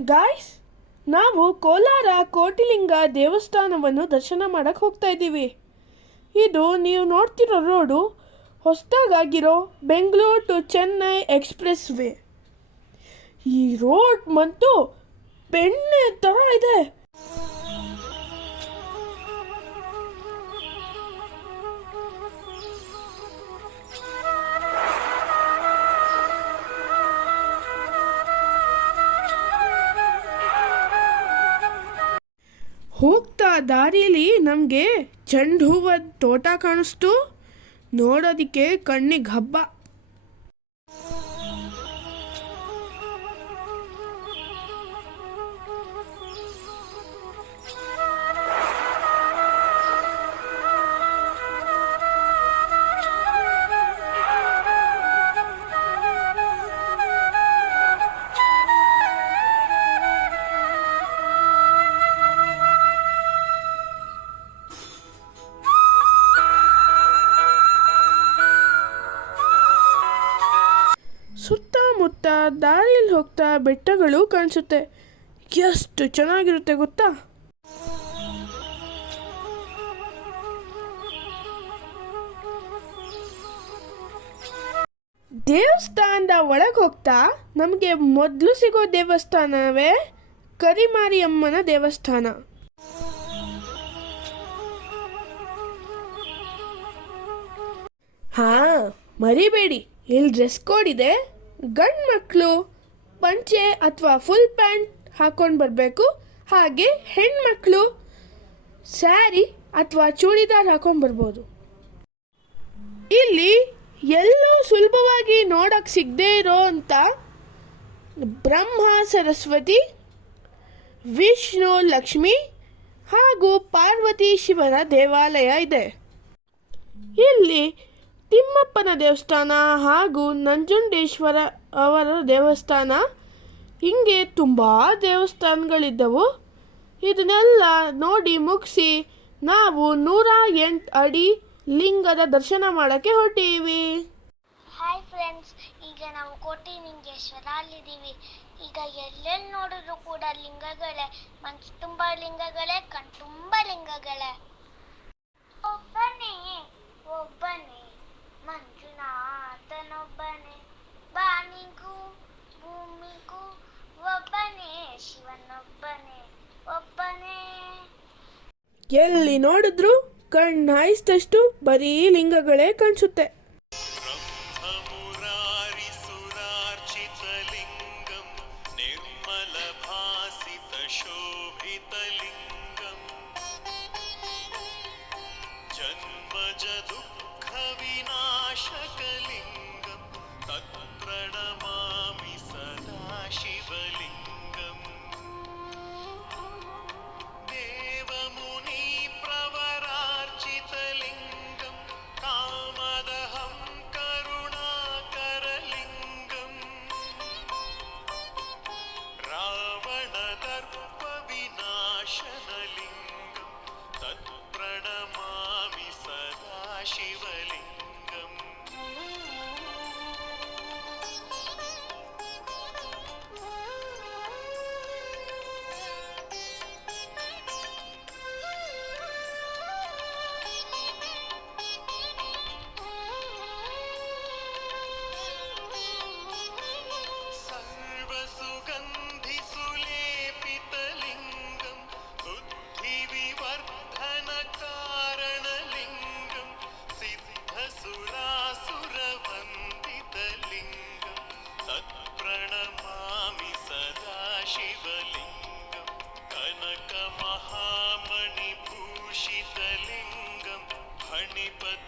Guys ನಾವು ಕೋಲಾರ ಕೋಟಿಲಿಂಗ ದೇವಸ್ಥಾನವನ್ನು ದರ್ಶನ ಮಾಡಕ್ಕೆ ಹೋಗ್ತಾ ಇದ್ದೀವಿ. ಇದು ನೀವು ನೋಡ್ತಿರೋ ರೋಡು ಹೊಸದಾಗಿರೋ Bengaluru to Chennai express way ಈ ರೋಡ್ ಮತ್ತು ಬೆಣ್ಣೆ ಥರ ಇದೆ. ಹೋಗ್ತಾ ದಾರಿಲಿ ನಮಗೆ ಚೆಂಡು ಹೂವದ ತೋಟ ಕಾಣಿಸ್ತು. ನೋಡೋದಕ್ಕೆ ಕಣ್ಣಿಗೆ ಹಬ್ಬ. ಸುತ್ತಮುತ್ತ ದಾರಿಯಲ್ಲಿ ಹೋಗ್ತಾ ಬೆಟ್ಟಗಳು ಕಾಣಿಸುತ್ತೆ. ಎಷ್ಟು ಚೆನ್ನಾಗಿರುತ್ತೆ ಗೊತ್ತಾ? ದೇವಸ್ಥಾನದ ಒಳಗೆ ಹೋಗ್ತಾ ನಮಗೆ ಮೊದಲು ಸಿಗೋ ದೇವಸ್ಥಾನವೇ ಕರಿಮಾರಿಯಮ್ಮನ ದೇವಸ್ಥಾನ. ಹಾ, ಮರಿಬೇಡಿ. ಇಲ್ಲಿ ಡ್ರೆಸ್ ಕೋಡ್ ಇದೆ. ಗಂಡು ಮಕ್ಕಳು ಪಂಚೆ ಅಥವಾ ಫುಲ್ ಪ್ಯಾಂಟ್ ಹಾಕ್ಕೊಂಡು ಬರಬೇಕು. ಹಾಗೆ ಹೆಣ್ಮಕ್ಳು ಸ್ಯಾರಿ ಅಥವಾ ಚೂಡಿದಾರ್ ಹಾಕೊಂಡು ಬರ್ಬೋದು. ಇಲ್ಲಿ ಎಲ್ಲೂ ಸುಲಭವಾಗಿ ನೋಡಕ್ಕೆ ಸಿಗದೇ ಇರೋ ಅಂತ ಬ್ರಹ್ಮ, ಸರಸ್ವತಿ, ವಿಷ್ಣು, ಲಕ್ಷ್ಮಿ ಹಾಗೂ ಪಾರ್ವತಿ ಶಿವನ ದೇವಾಲಯ ಇದೆ. ಇಲ್ಲಿ ತಿಮ್ಮಪ್ಪನ ದೇವಸ್ಥಾನ ಹಾಗೂ ನಂಜುಂಡೇಶ್ವರ ಅವರ ದೇವಸ್ಥಾನ. ಹಿಂಗೆ ತುಂಬ ದೇವಸ್ಥಾನಗಳಿದ್ದವು. ಇದನ್ನೆಲ್ಲ ನೋಡಿ ಮುಗಿಸಿ ನಾವು ನೂರ ಎಂಟು ಅಡಿ ಲಿಂಗದ ದರ್ಶನ ಮಾಡೋಕ್ಕೆ ಹೊರಟೀವಿ. ಹಾಯ್ ಫ್ರೆಂಡ್ಸ್ ಈಗ ನಾವು ಕೋಟಿ ಲಿಂಗೇಶ್ವರ ಅಲ್ಲಿದ್ದೀವಿ. ಈಗ ಎಲ್ಲೆಲ್ಲಿ ನೋಡಿದ್ರು ಕೂಡ ಲಿಂಗಗಳೇ, ಮನ್ಸು ತುಂಬ ಲಿಂಗಗಳೇ ಕಣ್ ತುಂಬ ಲಿಂಗಗಳೇ ಒಬ್ಬನೇ ಒಬ್ಬನೇ ಮಂಜುನಾಥನೊಬ್ಬನೇ ಬಾನಿಗೂ ಭೂಮಿಗೂ ಒಬ್ಬನೇ ಶಿವನೊಬ್ಬನೇ ಒಬ್ಬನೇ. ಎಲ್ಲಿ ನೋಡಿದ್ರು ಕಣ್ಣು ಹಾಯಿಸಿದಷ್ಟು ಬರೀ ಲಿಂಗಗಳೇ ಕಾಣಿಸುತ್ತೆ.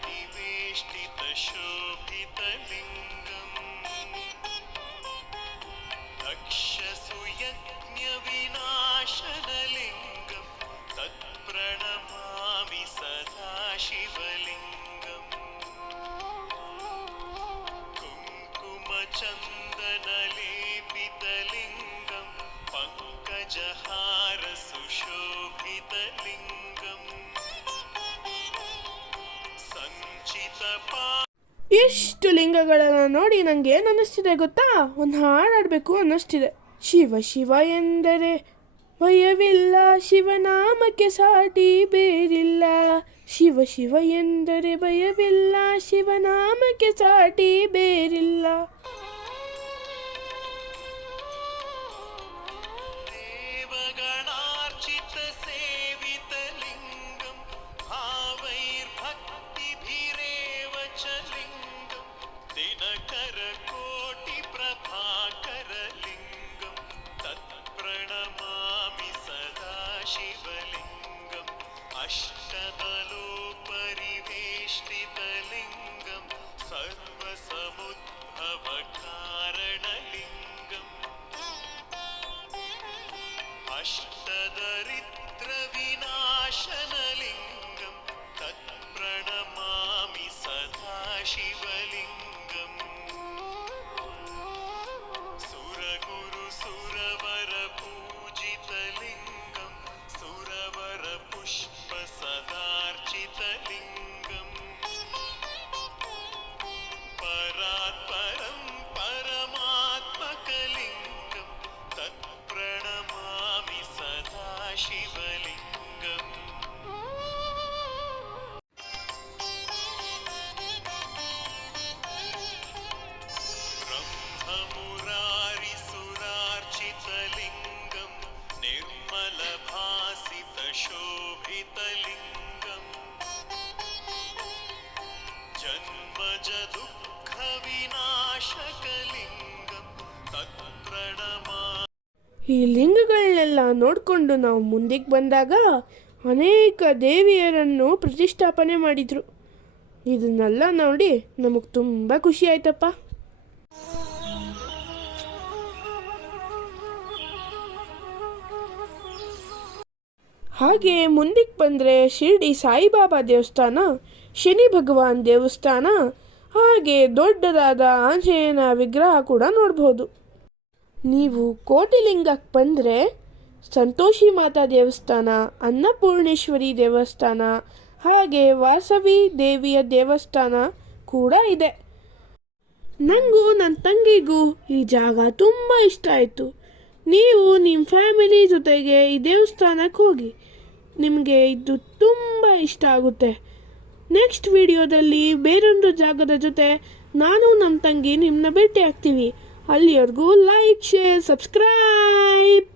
निवेष्टितशोभितलिङ्गम् ಎಷ್ಟು ಲಿಂಗಗಳನ್ನು ನೋಡಿ ನನಗೆ ಏನು ಅನ್ನಿಸ್ತಿದೆ ಗೊತ್ತಾ? ಒಂದು ಹಾಡಾಡಬೇಕು ಅನ್ನಿಸ್ತಿದೆ. ಶಿವ ಶಿವ ಎಂದರೆ ಭಯವಿಲ್ಲ, ಶಿವನಾಮಕ್ಕೆ ಸಾಟಿ ಬೇರಿಲ್ಲ. ಶಿವ ಶಿವ ಎಂದರೆ ಭಯವಿಲ್ಲ, ಶಿವನಾಮಕ್ಕೆ ಸಾಟಿ ಬೇರಿಲ್ಲ. निर्मलभासितशोभितलिङ्गम् जन्मज दुःखविनाशकलिङ्गं तत्प्रणमा ಈ ಲಿಂಗಗಳನ್ನೆಲ್ಲ ನೋಡಿಕೊಂಡು ನಾವು ಮುಂದಕ್ಕೆ ಬಂದಾಗ ಅನೇಕ ದೇವಿಯರನ್ನು ಪ್ರತಿಷ್ಠಾಪನೆ ಮಾಡಿದರು ಇದನ್ನೆಲ್ಲ ನೋಡಿ ನಮಗೆ ತುಂಬ ಖುಷಿ ಆಯ್ತಪ್ಪ ಹಾಗೆ ಮುಂದಕ್ಕೆ ಬಂದರೆ ಶಿರ್ಡಿ ಸಾಯಿಬಾಬಾ ದೇವಸ್ಥಾನ, ಶನಿ ಭಗವಾನ್ ದೇವಸ್ಥಾನ, ಹಾಗೆ ದೊಡ್ಡದಾದ ಆಂಜನೇಯನ ವಿಗ್ರಹ ಕೂಡ ನೋಡ್ಬೋದು. ನೀವು ಕೋಟಿಲಿಂಗಕ್ಕೆ ಬಂದರೆ ಸಂತೋಷಿ ಮಾತಾ ದೇವಸ್ಥಾನ, ಅನ್ನಪೂರ್ಣೇಶ್ವರಿ ದೇವಸ್ಥಾನ, ಹಾಗೆ ವಾಸವಿ ದೇವಿಯ ದೇವಸ್ಥಾನ ಕೂಡ ಇದೆ. ನನಗೂ ನನ್ನ ತಂಗಿಗೂ ಈ ಜಾಗ ತುಂಬ ಇಷ್ಟ ಆಯಿತು. ನೀವು ನಿಮ್ಮ ಫ್ಯಾಮಿಲಿ ಜೊತೆಗೆ ಈ ದೇವಸ್ಥಾನಕ್ಕೆ ಹೋಗಿ. ನಿಮಗೆ ಇದು ತುಂಬ ಇಷ್ಟ ಆಗುತ್ತೆ. ನೆಕ್ಸ್ಟ್ ವಿಡಿಯೋದಲ್ಲಿ ಬೇರೊಂದು ಜಾಗದ ಜೊತೆ ನಾನು ನಮ್ಮ ತಂಗಿ ನಿಮ್ಮನ್ನ ಭೇಟಿ ಆಗ್ತೀವಿ ಅಲ್ಲಿವರೆಗೂ ಲೈಕ್ ಶೇರ್ ಸಬ್ಸ್ಕ್ರೈಬ್